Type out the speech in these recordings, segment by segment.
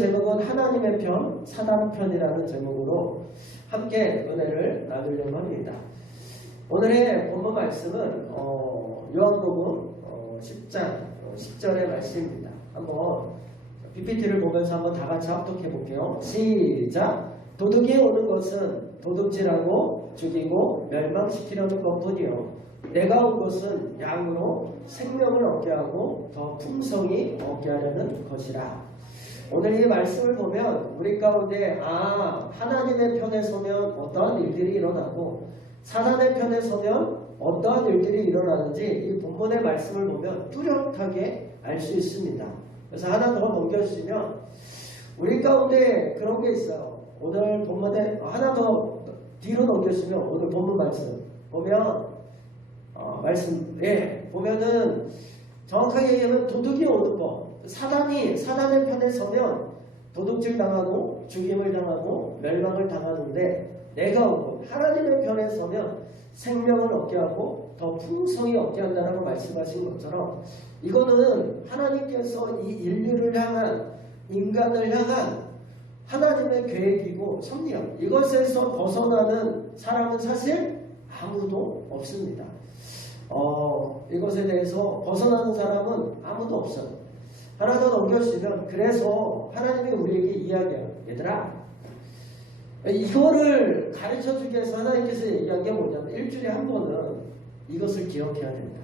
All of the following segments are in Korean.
제목은 하나님의 편, 사단편이라는 제목으로 함께 은혜를 나누려고 합니다. 오늘의 본문 말씀은 요한복음 10장 10절의 말씀입니다. 한번 PPT를 보면서 한번 다 같이 합독해 볼게요. 시작! 도둑이 오는 것은 도둑질하고 죽이고 멸망시키려는 것뿐이요 내가 온 것은 양으로 생명을 얻게 하고 더 풍성히 얻게 하려는 것이라. 오늘 이 말씀을 보면 우리 가운데 하나님의 편에 서면 어떠한 일들이 일어나고 사단의 편에 서면 어떠한 일들이 일어나는지 이 본문의 말씀을 보면 뚜렷하게 알 수 있습니다. 그래서 하나 더 넘겨주시면 우리 가운데 그런 게 있어요. 오늘 본문에 하나 더 뒤로 넘겨주시면 오늘 본문 말씀 보면 보면은 정확하게 얘기하면 도둑이 오는 거, 사단의 편에 서면 도둑질 당하고 죽임을 당하고 멸망을 당하는데 내가 오고 하나님의 편에 서면 생명을 얻게 하고 더 풍성히 얻게 한다라고 말씀하신 것처럼 이거는 하나님께서 이 인류를 향한 인간을 향한 하나님의 계획이고 섭리요. 이것에서 벗어나는 사람은 사실 아무도 없습니다. 이것에 대해서 벗어나는 사람은 아무도 없어요. 하나 더 넘겨주시면 그래서 하나님이 우리에게 이야기해요. 얘들아, 이거를 가르쳐주기 위해서 하나님께서 얘기한 게 뭐냐면 일주일에 한 번은 이것을 기억해야 된다.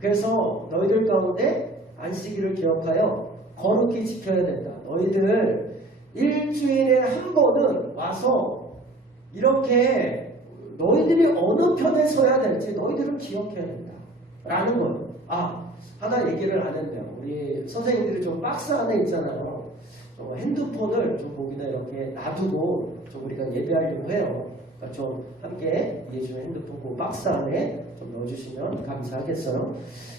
그래서 너희들 가운데 안식일을 기억하여 거룩히 지켜야 된다. 너희들 일주일에 한 번은 와서 이렇게 너희들이 어느 편에 서야 될지 너희들은 기억해야 된다. 라는 거예요. 하나 얘기를 안 했네요. 우리 선생님들이 좀 박스 안에 있잖아요. 핸드폰을 좀 거기다 이렇게 놔두고 좀 우리가 예배하려고 해요. 그러니까 좀 함께 예수의 핸드폰 그 박스 안에 좀 넣어주시면 감사하겠어요.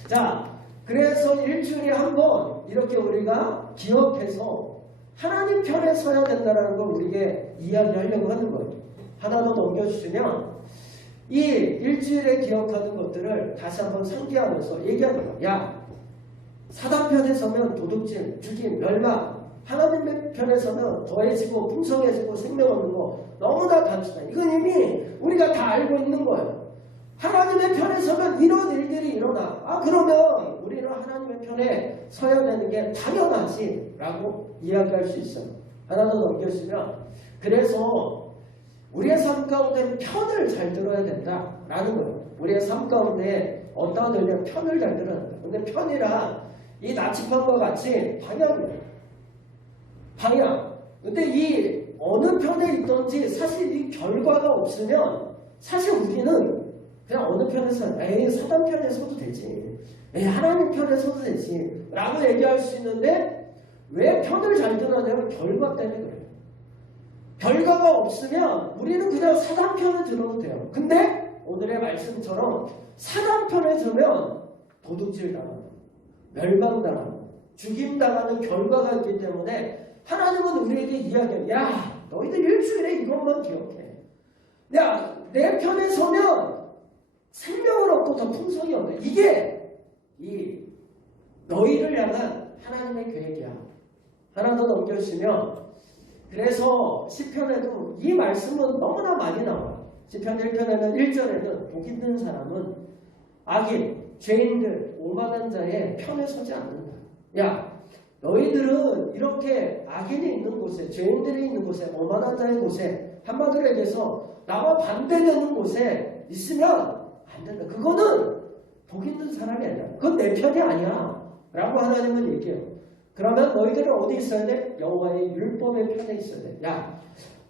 자, 그래서 일주일에 한 번 이렇게 우리가 기억해서 하나님 편에 서야 된다는 걸 우리에게 이야기하려고 하는 거예요. 하나 더 넘겨주시면 이 일주일에 기억하는 것들을 다시 한번 상기하면서 얘기하는 거예요. 야, 사단 편에 서면 도둑질, 죽임, 멸망, 하나님의 편에 서면 더해지고 풍성해지고 생명 얻는 거 너무나 단순해. 이건 이미 우리가 다 알고 있는 거예요. 하나님의 편에 서면 이런 일들이 일어나. 그러면 우리는 하나님의 편에 서야 되는 게 당연하지 라고 이야기할 수 있어요. 하나 더 넘겨주시면 그래서 우리의 삶 가운데 편을 잘 들어야 된다라는 거예요. 우리의 삶 가운데 어떠한 들면 편을 잘 들어야 된다. 근데 편이란 이 나치판과 같이 방향이에요. 방향. 근데 이 어느 편에 있던지 사실 이 결과가 없으면 사실 우리는 그냥 어느 편에 서야 사단 편에 서도 되지. 하나님 편에 서도 되지. 라고 얘기할 수 있는데 왜 편을 잘 들어야 되냐면 결과 때문에 그래요. 결과가 없으면 우리는 그냥 사단 편을 들어도 돼요. 근데 오늘의 말씀처럼 사단 편에 서면 도둑질 당하고 멸망당하고 죽임당하는 결과가 있기 때문에 하나님은 우리에게 이야기해요. 야, 너희들 일주일에 이것만 기억해. 야, 내 편에 서면 생명을 얻고 더 풍성히 얻는 이게 이 너희를 향한 하나님의 계획이야. 하나 더 넘겨주시면 그래서 시편에도 이 말씀은 너무나 많이 나와요. 시편 1편에는 1절에는 복 있는 사람은 악인, 죄인들, 오만한 자의 편에 서지 않는다. 야, 너희들은 이렇게 악인이 있는 곳에, 죄인들이 있는 곳에, 오만한 자의 곳에, 한마디로 얘기해서 나와 반대되는 곳에 있으면 안 된다. 그거는 복 있는 사람이 아니야. 그건 내 편이 아니야. 라고 하나님은 얘기해요. 그러면 너희들은 어디 있어야 돼? 여호와의 율법의 편에 있어야 돼. 야,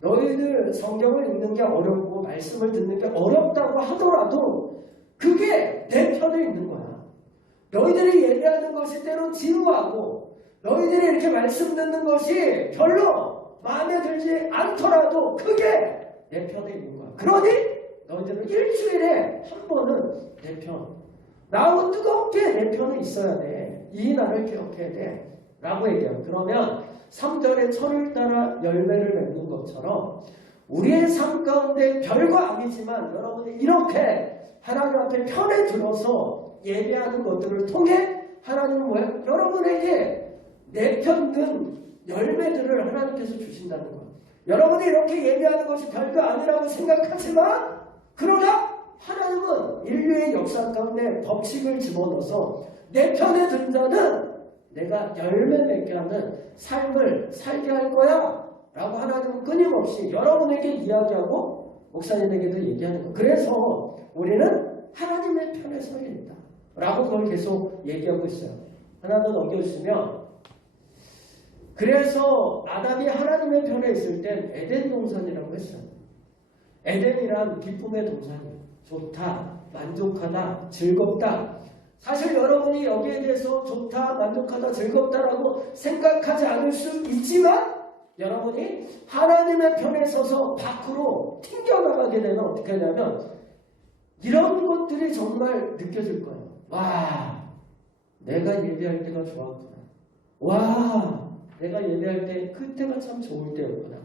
너희들 성경을 읽는 게 어렵고 말씀을 듣는 게 어렵다고 하더라도 그게 내 편에 있는 거야. 너희들이 예배하는 것이 때론 지루하고 너희들이 이렇게 말씀 듣는 것이 별로 마음에 들지 않더라도 그게 내 편에 있는 거야. 그러니 너희들은 일주일에 한 번은 내 편. 나하고 뜨겁게 내 편에 있어야 돼. 이 날을 기억해야 돼. 라고 얘기해요. 그러면 3절에 철을 따라 열매를 맺는 것처럼 우리의 삶 가운데 별거 아니지만 여러분이 이렇게 하나님 앞에 편에 들어서 예배하는 것들을 통해 하나님은 뭐예요? 여러분에게 내 편은 열매들을 하나님께서 주신다는 거예요. 여러분이 이렇게 얘기하는 것이 별거 아니라고 생각하지만 그러나 하나님은 인류의 역사 가운데 법칙을 집어넣어서 내 편에 든 자는 내가 열매 맺게 하는 삶을 살게 할 거야 라고 하나님은 끊임없이 여러분에게 이야기하고 목사님에게도 얘기하는 거예요. 그래서 우리는 하나님의 편에 서야 된다 라고 그걸 계속 얘기하고 있어요. 하나 더 넘겨주시면, 그래서 아담이 하나님의 편에 있을 땐 에덴 동산이라고 했어요. 에덴이란 기쁨의 동산이에요. 좋다, 만족하다, 즐겁다. 사실 여러분이 여기에 대해서 좋다, 만족하다, 즐겁다라고 생각하지 않을 수 있지만 여러분이 하나님의 편에 서서 밖으로 튕겨나가게 되면 어떻게 하냐면 이런 것들이 정말 느껴질 거예요. 와, 내가 예배할 때가 좋았구나. 와, 내가 예배할 때 그때가 참 좋을 때였구나.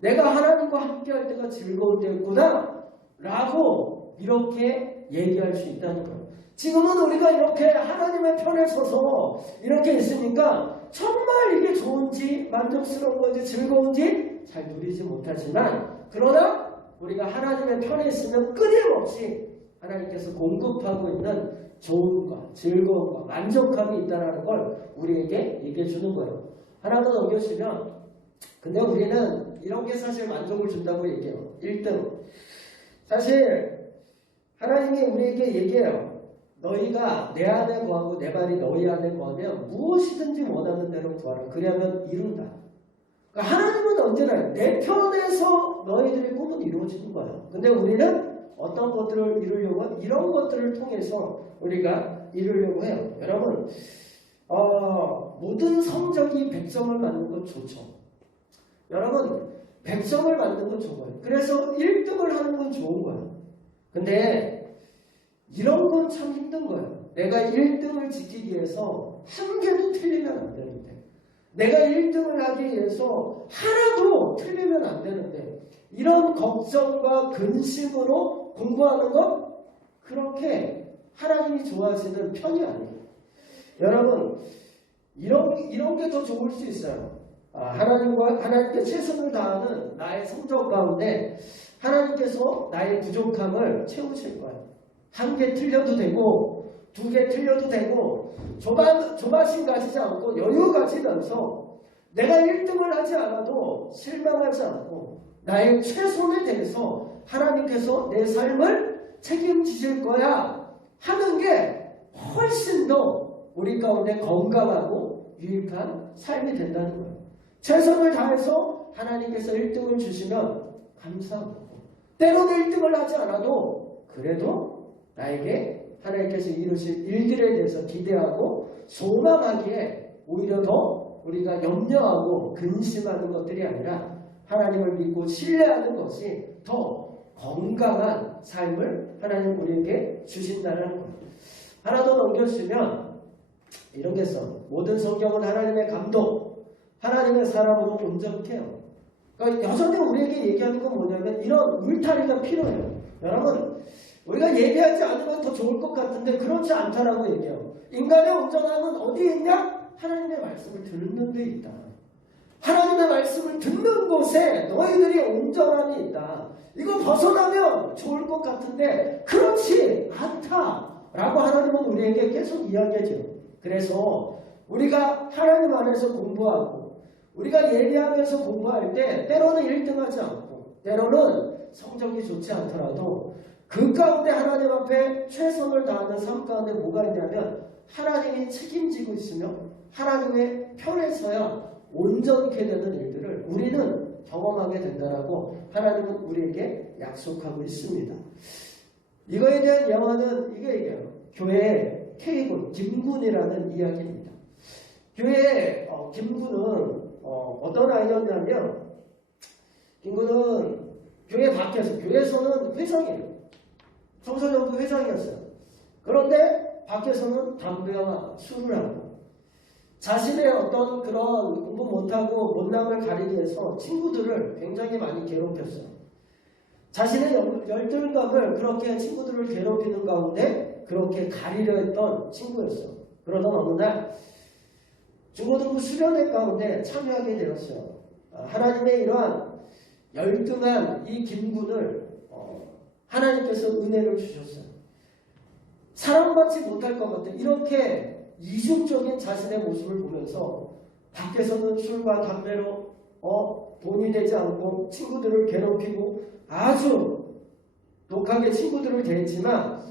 내가 하나님과 함께할 때가 즐거울 때였구나 라고 이렇게 얘기할 수 있다는 거예요. 지금은 우리가 이렇게 하나님의 편에 서서 이렇게 있으니까 정말 이게 좋은지 만족스러운 건지 즐거운지 잘 누리지 못하지만, 그러나 우리가 하나님의 편에 있으면 끊임없이 하나님께서 공급하고 있는 좋음과 즐거움과 만족함이 있다는 걸 우리에게 얘기해 주는 거예요. 하나 더 넘겨주시면, 근데 우리는 이런 게 사실 만족을 준다고 얘기해요. 1등. 사실 하나님이 우리에게 얘기해요. 너희가 내 안에 거하고 내 말이 너희 안에 거하면 무엇이든지 원하는 대로 구하라. 그리하면 이룬다. 그러니까 하나님은 언제나 내 편에서 너희들의 꿈은 이루어지는 거예요. 근데 우리는 어떤 것들을 이루려고 하면 이런 것들을 통해서 우리가 이루려고 해요. 여러분, 모든 성적이 100점을 맞는 건 좋죠. 여러분, 100점을 맞는 건 좋아요. 그래서 1등을 하는 건 좋은 거예요. 근데 이런 건 참 힘든 거예요. 내가 1등을 지키기 위해서 한 개도 틀리면 안 되는데, 내가 1등을 하기 위해서 하나도 틀리면 안 되는데, 이런 걱정과 근심으로 공부하는 건 그렇게 하나님이 좋아하시는 편이 아니에요. 여러분, 이런 게 더 좋을 수 있어요. 하나님께 최선을 다하는 나의 성적 가운데 하나님께서 나의 부족함을 채우실 거예요. 한 개 틀려도 되고, 2개 틀려도 되고, 조바심 가지지 않고 여유 가지면서 내가 1등을 하지 않아도 실망하지 않고 나의 최선에 대해서 하나님께서 내 삶을 책임지실 거야 하는 게 훨씬 더 우리 가운데 건강하고 유익한 삶이 된다는 거예요. 최선을 다해서 하나님께서 1등을 주시면 감사하고, 때로는 1등을 하지 않아도 그래도 나에게 하나님께서 이루실 일들에 대해서 기대하고 소망하기에 오히려 더 우리가 염려하고 근심하는 것들이 아니라 하나님을 믿고 신뢰하는 것이 더 건강한 삶을 하나님 우리에게 주신다는 거예요. 하나 더 넘겨주시면 이런 게 있어. 모든 성경은 하나님의 감동, 하나님의 사람으로 온전해요. 그러니까 여전히 우리에게 얘기하는 건 뭐냐면 이런 울타리가 필요해요. 여러분, 우리가 예배하지 않으면 더 좋을 것 같은데 그렇지 않다라고 얘기해요. 인간의 온전함은 어디에 있냐? 하나님의 말씀을 듣는 데 있다. 하나님의 말씀을 듣는 곳에 너희들이 온전함이 있다. 이거 벗어나면 좋을 것 같은데 그렇지 않다라고 하나님은 우리에게 계속 이야기해줘요. 그래서 우리가 하나님 안에서 공부하고 우리가 예배하면서 공부할 때 때로는 1등하지 않고 때로는 성적이 좋지 않더라도 그 가운데 하나님 앞에 최선을 다하는 삶 가운데 뭐가 있냐면 하나님이 책임지고 있으며 하나님의 편에 서야 온전케 되는 일들을 우리는 경험하게 된다라고 하나님은 우리에게 약속하고 있습니다. 이거에 대한 영화는 이게 얘기해요. 교회의 K군, 김군이라는 이야기입니다. 교회의 김군은 어떤 아이였냐면 김군은 교회 밖에서, 교회에서는 회장이에요. 청소년부 회장이었어요. 그런데 밖에서는 담배와 술을 하고 자신의 어떤 그런 공부 못하고 못남을 가리기 위해서 친구들을 굉장히 많이 괴롭혔어요. 자신의 열등감을 그렇게 친구들을 괴롭히는 가운데 그렇게 가리려 했던 친구였어요. 그러던 어느 날 중고등부 수련회 가운데 참여하게 되었어요. 하나님의 이러한 열등한 이 김군을 하나님께서 은혜를 주셨어요. 사랑받지 못할 것 같아. 이렇게 이중적인 자신의 모습을 보면서 밖에서는 술과 담배로 돈이 되지 않고 친구들을 괴롭히고 아주 독하게 친구들을 대했지만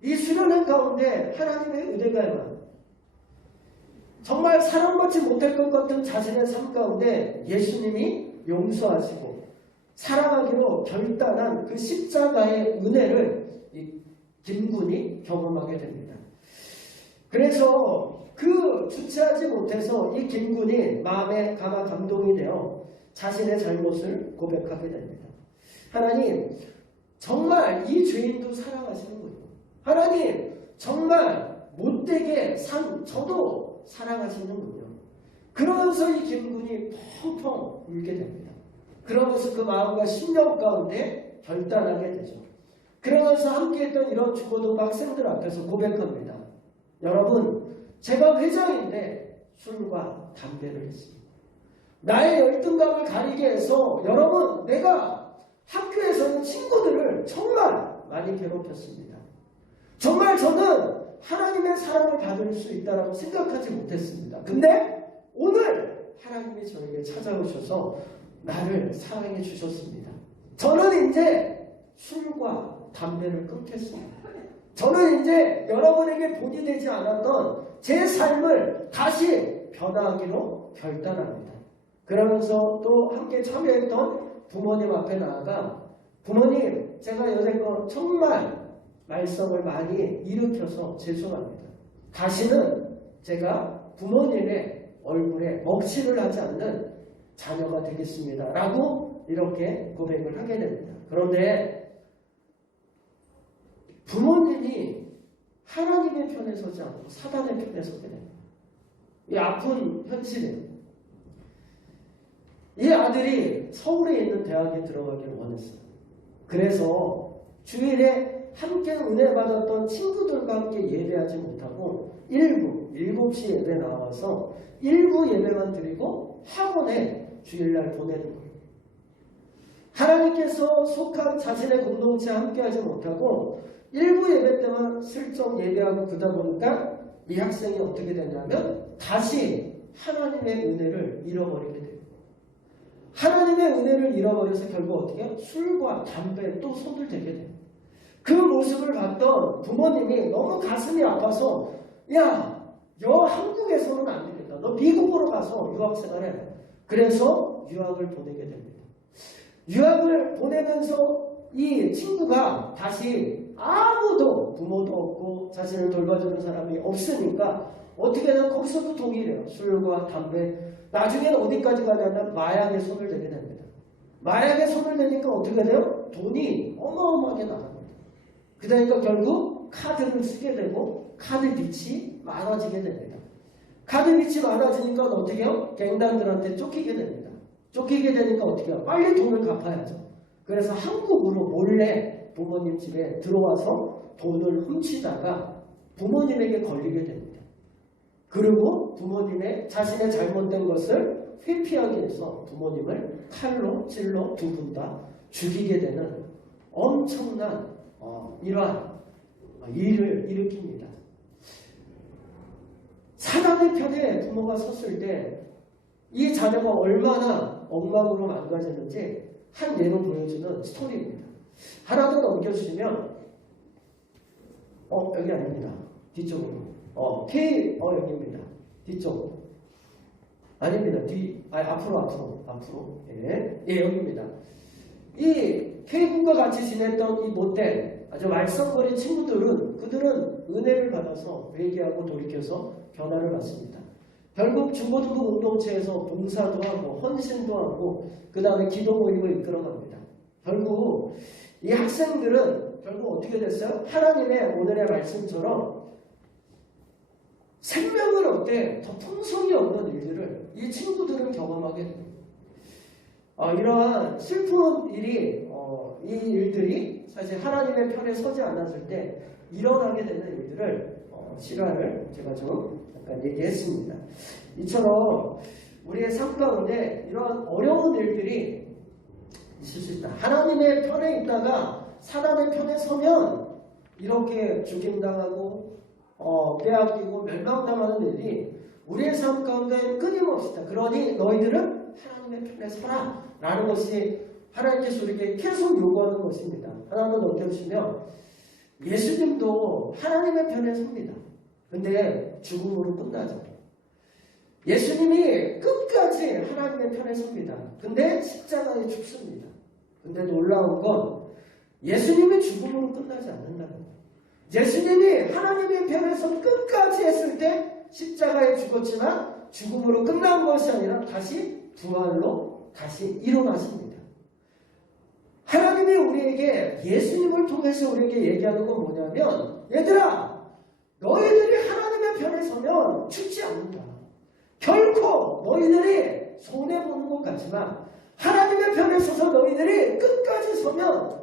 이 수련회 가운데 하나님의 은혜가 임한 정말 사랑받지 못할 것 같은 자신의 삶 가운데 예수님이 용서하시고 사랑하기로 결단한 그 십자가의 은혜를 이 김군이 경험하게 됩니다. 그래서 그 주체하지 못해서 이 김군이 마음에 감동이 되어 자신의 잘못을 고백하게 됩니다. 하나님, 정말 이 죄인도 사랑하시는군요. 하나님, 정말 못되게 산 저도 사랑하시는군요. 그러면서 이 김군이 펑펑 울게 됩니다. 그러면서 그 마음과 심령 가운데 결단하게 되죠. 그러면서 함께했던 이런 중고등부 학생들 앞에서 고백합니다. 여러분, 제가 회장인데 술과 담배를 했습니다. 나의 열등감을 가리게 해서 여러분, 내가 학교에서는 친구들을 정말 많이 괴롭혔습니다. 정말 저는 하나님의 사랑을 받을 수 있다고 생각하지 못했습니다. 근데 오늘 하나님이 저에게 찾아오셔서 나를 사랑해 주셨습니다. 저는 이제 술과 담배를 끊겠습니다. 저는 이제 여러분에게 본이 되지 않았던 제 삶을 다시 변화하기로 결단합니다. 그러면서 또 함께 참여했던 부모님 앞에 나아가 부모님, 제가 여태껏 정말 말썽을 많이 일으켜서 죄송합니다. 다시는 제가 부모님의 얼굴에 먹칠을 하지 않는 자녀가 되겠습니다. 라고 이렇게 고백을 하게 됩니다. 그런데 부모님이 하나님의 편에 서지 않고 사단의 편에 서게 됩니다. 이 아픈 현실에 이 아들이 서울에 있는 대학에 들어가기를 원했어요. 그래서 주일에 함께 은혜 받았던 친구들과 함께 예배하지 못하고 7시 예배 나와서 일부 예배만 드리고 학원에 주일날 보내는 거예요. 하나님께서 속한 자신의 공동체에 함께하지 못하고 일부 예배 때만 슬쩍 예배하고 그러다 보니까 이 학생이 어떻게 되냐면 다시 하나님의 은혜를 잃어버리게 돼요. 하나님의 은혜를 잃어버려서 결국 어떻게 해요? 술과 담배에 또 손을 대게 돼요. 그 모습을 봤던 부모님이 너무 가슴이 아파서 야, 너 한국에서는 안 되겠다. 너 미국으로 가서 유학생활 해라. 그래서 유학을 보내게 됩니다. 유학을 보내면서 이 친구가 다시 아무도 부모도 없고 자신을 돌봐주는 사람이 없으니까 어떻게든 거기서도 동일해요. 술과 담배. 나중에는 어디까지 가냐면 마약에 손을 대게 됩니다. 마약에 손을 대니까 어떻게 돼요? 돈이 어마어마하게 나갑니다. 그러니까 결국 카드를 쓰게 되고 카드 빚이 많아지게 됩니다. 카드 빚이 많아지니까 어떻게 해요? 갱단들한테 쫓기게 됩니다. 쫓기게 되니까 어떻게 해요? 빨리 돈을 갚아야죠. 그래서 한국으로 몰래 부모님 집에 들어와서 돈을 훔치다가 부모님에게 걸리게 됩니다. 그리고 부모님의 자신의 잘못된 것을 회피하기 위해서 부모님을 칼로 찔러 두 분 다 죽이게 되는 엄청난 이러한 일을 일으킵니다. 사단의 편에 부모가 섰을 때 이 자녀가 얼마나 엉망으로 망가지는지 한 예로 보여주는 스토리입니다. 하나 더 넘겨주시면 여기 아닙니다. 뒤쪽으로 여기입니다. 뒤쪽 아닙니다. 앞으로 여기입니다. 이 K군과 같이 지냈던 이 못된 아주 말썽거린 친구들은 그들은 은혜를 받아서 회개하고 돌이켜서 변화를 받습니다. 결국 중고등부 공동체에서 봉사도 하고 헌신도 하고 그 다음에 기도 모임을 이끌어갑니다. 결국 이 학생들은 결국 어떻게 됐어요? 하나님의 오늘의 말씀처럼 생명을 얻되 더 풍성이 없는 일들을 이 친구들은 경험하게 됩니다. 이러한 슬픈 일이 이 일들이 사실 하나님의 편에 서지 않았을 때 일어나게 되는 일들을 실화를 제가 좀 잠깐 얘기했습니다. 이처럼 우리의 삶 가운데 이런 어려운 일들이 있을 수 있다. 하나님의 편에 있다가 사단의 편에 서면 이렇게 죽임당하고 빼앗기고 멸망당하는 일이 우리의 삶 가운데 끊임없이 있다. 그러니 너희들은 하나님의 편에 서라 라는 것이 하나님께서 우리에게 계속 요구하는 것입니다. 하나만 넘겨주시면 예수님도 하나님의 편에 섭니다. 근데 죽음으로 끝나죠. 예수님이 끝까지 하나님의 편에 섭니다. 근데 십자가에 죽습니다. 근데 놀라운 건 예수님이 죽음으로 끝나지 않는다는 거예요. 예수님이 하나님의 편에서 끝까지 했을 때 십자가에 죽었지만 죽음으로 끝난 것이 아니라 다시 부활로 다시 일어나십니다. 하나님이 우리에게 예수님을 통해서 우리에게 얘기하는 건 뭐냐면 얘들아 너희들이 하나님의 편에 서면 죽지 않는다. 결코 너희들이 손해보는 것 같지만 하나님의 편에 서서 너희들이 끝까지 서면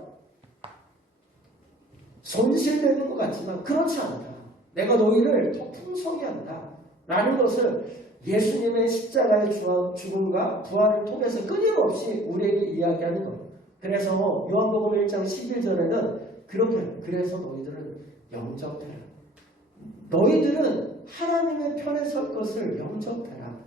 손실되는 것 같지만 그렇지 않다. 내가 너희를 더 풍성히 한다. 라는 것을 예수님의 십자가의 죽음과 부활을 통해서 끊임없이 우리에게 이야기하는 거예요. 그래서 요한복음 1장 11절에는 그렇게 그래서 너희들은 영접해라. 너희들은 하나님의 편에 설 것을 영접해라.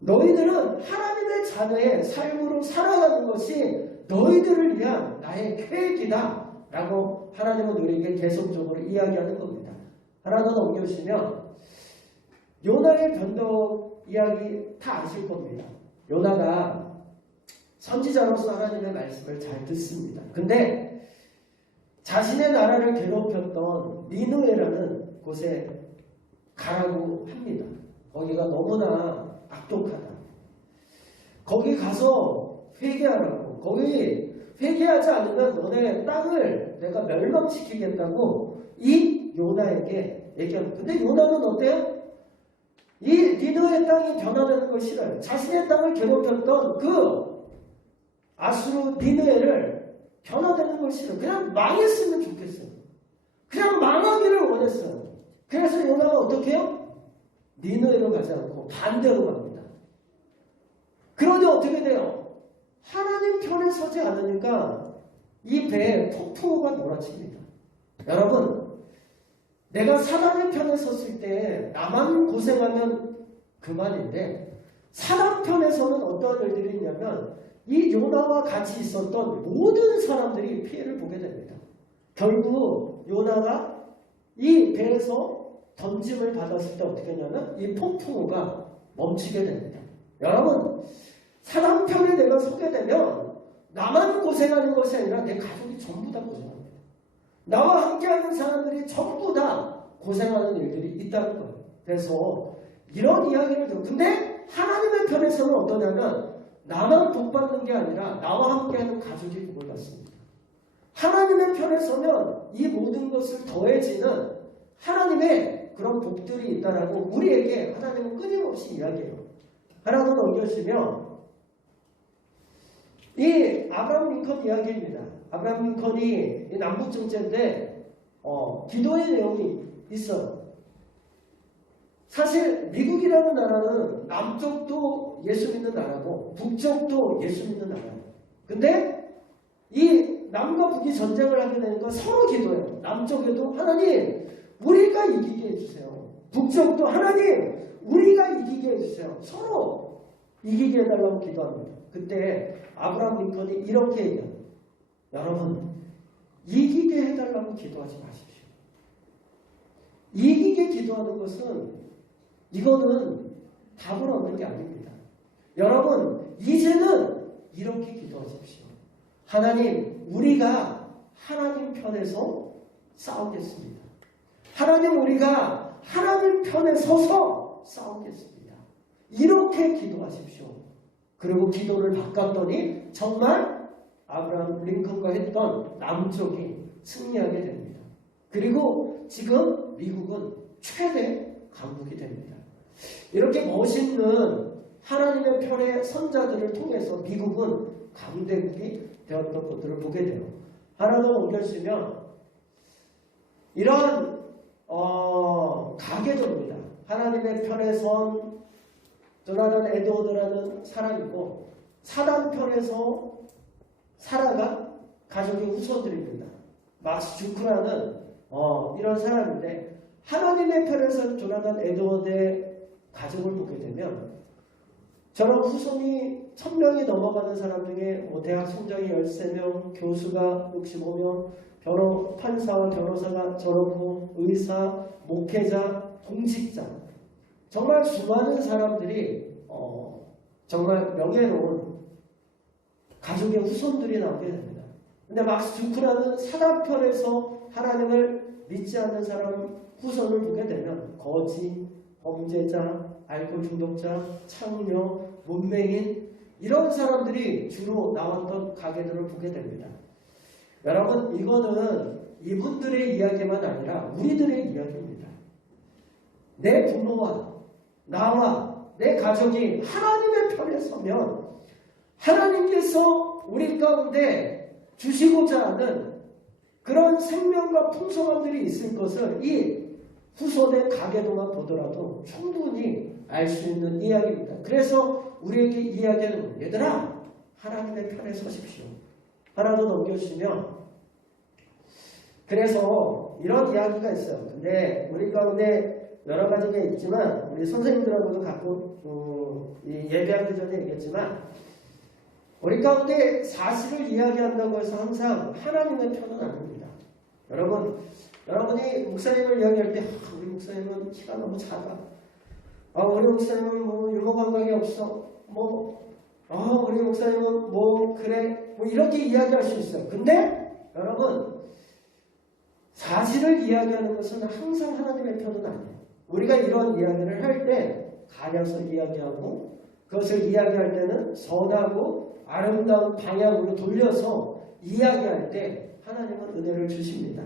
너희들은 하나님의 자녀의 삶으로 살아가는 것이 너희들을 위한 나의 계획이다. 라고 하나님은 우리에게 계속적으로 이야기하는 겁니다. 하나 더 넘겨주시면 요나의 변덕 이야기 다 아실 겁니다. 요나가 선지자로서 하나님의 말씀을 잘 듣습니다. 근데 자신의 나라를 괴롭혔던 니느웨라는 곳에 가라고 합니다. 거기가 너무나 악독하다. 거기 가서 회개하라고. 거기 회개하지 않으면 너네 땅을 내가 멸망시키겠다고 이 요나에게 얘기합니다. 근데 요나는 어때요? 이 니느웨 땅이 변화되는 걸 싫어요. 자신의 땅을 괴롭혔던 그 아수르 니느웨를 변화되는 걸 싫어요. 그냥 망했으면 좋겠어요. 그냥 망하기를 원했어요. 그래서 요나가 어떻게 해요? 니느웨로 가지 않고 반대로 갑니다. 그러니 어떻게 돼요? 하나님 편에 서지 않으니까 이 배에 폭풍우가 몰아칩니다. 여러분, 내가 사단의 편에 섰을 때 나만 고생하면 그만인데 사단 편에서는 어떠한 일들이 있냐면 이 요나와 같이 있었던 모든 사람들이 피해를 보게 됩니다. 결국 요나가 이 배에서 던짐을 받았을 때 어떻게 하냐면 이 폭풍우가 멈추게 됩니다. 여러분, 사단 편에 내가 서게 되면 나만 고생하는 것이 아니라 내 가족이 전부 다 고생합니다. 나와 함께하는 사람들이 전부 다 고생하는 일들이 있다는 거예요. 그래서 이런 이야기를 들어. 근데 하나님의 편에서는 어떠냐면 나만 복받는 게 아니라 나와 함께하는 가족이 복을 받습니다. 하나님의 편에 서면 이 모든 것을 더해지는 하나님의 그런 복들이 있다라고 우리에게 하나님은 끊임없이 이야기해요. 하나 더 넘겨주시면 이 아브라함 링컨 이야기입니다. 아브라함 링컨이 남북정제인데 기도의 내용이 있어요. 사실 미국이라는 나라는 남쪽도 예수 믿는 나라고 북쪽도 예수 믿는 나라예요. 근데 이 남과 북이 전쟁을 하게 되니까 서로 기도해요. 남쪽에도 하나님 우리가 이기게 해주세요. 북쪽도 하나님 우리가 이기게 해주세요. 서로 이기게 해달라고 기도합니다. 그때 아브라함 링컨이 이렇게 얘기합니다. 여러분, 이기게 해달라고 기도하지 마십시오. 이기게 기도하는 것은 이거는 답을 얻는 게 아닙니다. 여러분, 이제는 이렇게 기도하십시오. 하나님, 우리가 하나님 편에서 싸우겠습니다. 하나님, 우리가 하나님 편에 서서 싸우겠습니다. 이렇게 기도하십시오. 그리고 기도를 바꿨더니 정말 아브라함 링컨과 했던 남쪽이 승리하게 됩니다. 그리고 지금 미국은 최대 강국이 됩니다. 이렇게 멋있는 하나님의 편의 선자들을 통해서 미국은 강대국이 되었던 것들을 보게 돼요. 하나 더 옮겨주시면 이런 가계도입니다. 하나님의 편에 선 조나단 에드워드라는 사람이고 사단 편에서 살아간 가족의 후손들입니다. 막스 주크라는 이런 사람인데 하나님의 편에서 조나단 에드워드의 가족을 보게 되면 저런 후손이 1000명이 넘어가는 사람 중에 대학 총장이 13명, 교수가 65명, 판사와 변호사가 저렇고 의사, 목회자, 공직자 정말 수많은 사람들이 정말 명예로운 가족의 후손들이 나오게 됩니다. 근데 막스 주크라는 사단편에서 하나님을 믿지 않는 사람 후손을 보게 되면 거지, 범죄자, 알코올 중독자, 창녀, 문맹인 이런 사람들이 주로 나왔던 가게들을 보게 됩니다. 여러분 이거는 이분들의 이야기만 아니라 우리들의 이야기입니다. 내 부모와 나와 내 가족이 하나님의 편에 서면 하나님께서 우리 가운데 주시고자 하는 그런 생명과 풍성함들이 있을 것을 이 후손의 가계도만 보더라도 충분히 알 수 있는 이야기입니다. 그래서 우리에게 이야기하는 얘들아 하나님의 편에 서십시오. 하나 더 넘겨주시면 그래서 이런 이야기가 있어요. 근데 우리 가운데 여러 가지가 있지만 우리 선생님들하고도 가끔 예배하기 전에 얘기했지만 우리 가운데 사실을 이야기한다고 해서 항상 하나님의 편은 아닙니다. 여러분이 목사님을 이야기할 때 우리 목사님은 키가 너무 작아. 우리 목사님은 뭐 유머 감각이 없어. 우리 목사님은 그래. 이렇게 이야기할 수 있어요. 근데 여러분 사실을 이야기하는 것은 항상 하나님의 편은 아니에요. 우리가 이런 이야기를 할 때 가려서 이야기하고 그것을 이야기할 때는 선하고 아름다운 방향으로 돌려서 이야기할 때 하나님은 은혜를 주십니다.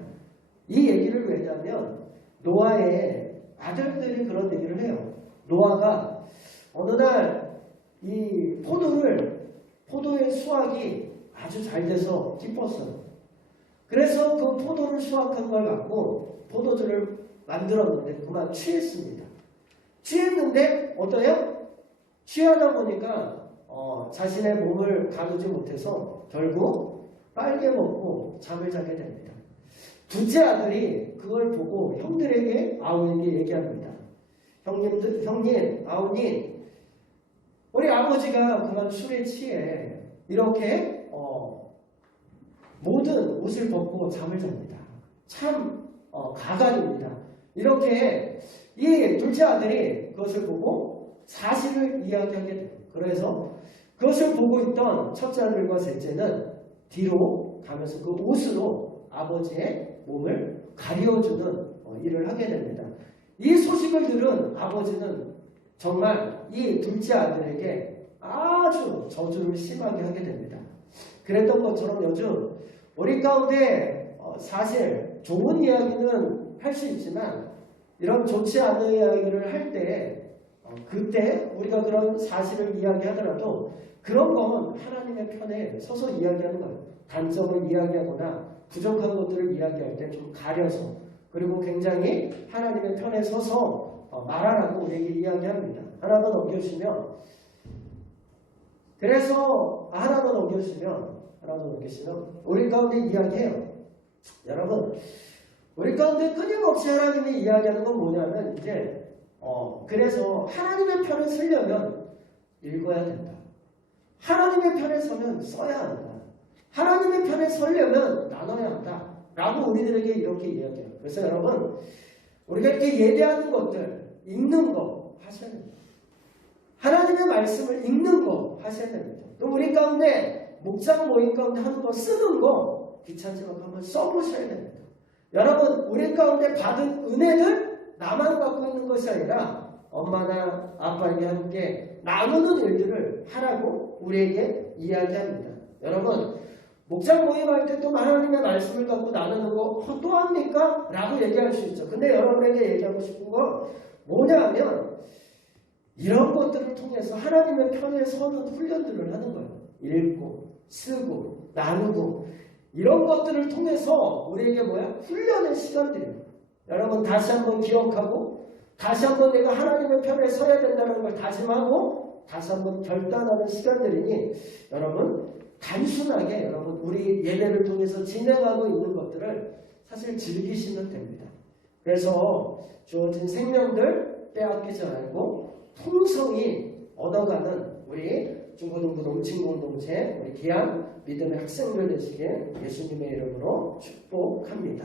이 얘기를 왜냐하면 노아의 아들들이 그런 얘기를 해요. 노아가 어느 날 이 포도의 수확이 아주 잘 돼서 기뻤어요. 그래서 그 포도를 수확한 걸 갖고 포도주를 만들었는데 그만 취했습니다. 취했는데 어떠해요? 취하다 보니까 자신의 몸을 가누지 못해서 결국 빨개 먹고 잠을 자게 됩니다. 둘째 아들이 그걸 보고 형들에게 아우에게 얘기합니다. 형님, 아우님, 우리 아버지가 그만 술에 취해 이렇게 모든 옷을 벗고 잠을 잡니다. 참 가관입니다. 이렇게 이 둘째 아들이 그것을 보고 사실을 이야기하게 돼요. 그래서 그것을 보고 있던 첫째 아들과 셋째는 뒤로 가면서 그 옷으로 아버지의 몸을 가려주는 일을 하게 됩니다. 이 소식을 들은 아버지는 정말 이 둘째 아들에게 아주 저주를 심하게 하게 됩니다. 그랬던 것처럼 요즘 우리 가운데 사실 좋은 이야기는 할 수 있지만 이런 좋지 않은 이야기를 할 때 그때 우리가 그런 사실을 이야기하더라도 그런 건 하나님의 편에 서서 이야기하는 거예요. 단점을 이야기하거나 부족한 것들을 이야기할 때 좀 가려서 그리고 굉장히 하나님의 편에 서서 말하라고 우리에게 이야기합니다. 하나 더 넘겨주시면 그래서 하나 더 넘겨주시면 우리 가운데 이야기해요. 여러분 우리 가운데 끊임없이 하나님이 이야기하는 건 뭐냐면 이제 그래서 하나님의 편에 서려면 읽어야 된다. 하나님의 편에 서면 써야 한다. 하나님의 편에 서려면 나눠야 한다. 라고 우리들에게 이렇게 이야기해요. 그래서 여러분 우리가 이렇게 예배하는 것들 읽는 거 하셔야 됩니다. 하나님의 말씀을 읽는 거 하셔야 됩니다. 또 우리 가운데 목장 모임 가운데 하는 거 쓰는 거 귀찮지만 한번 써보셔야 됩니다. 여러분 우리 가운데 받은 은혜를 나만 갖고 있는 것이 아니라 엄마나 아빠에게 함께 나누는 일들을 하라고 우리에게 이야기합니다. 여러분 목장 모임할 때 또 하나님의 말씀을 갖고 나누는 거 또 합니까? 라고 얘기할 수 있죠. 근데 여러분에게 얘기하고 싶은 건 뭐냐면 이런 것들을 통해서 하나님의 편에 서는 훈련들을 하는 거예요. 읽고 쓰고 나누고 이런 것들을 통해서 우리에게 훈련의 시간들이에요. 여러분 다시 한번 기억하고 다시 한번 내가 하나님의 편에 서야 된다는 걸 다짐하고 다시 한번 결단하는 시간들이니 여러분 단순하게 여러분 우리 예배를 통해서 진행하고 있는 것들을 사실 즐기시면 됩니다. 그래서 주어진 생명들 빼앗기지 말고 통성이 얻어가는 우리 중고등부 농친공동체 우리 귀한 믿음의 학생들 되시길 예수님의 이름으로 축복합니다.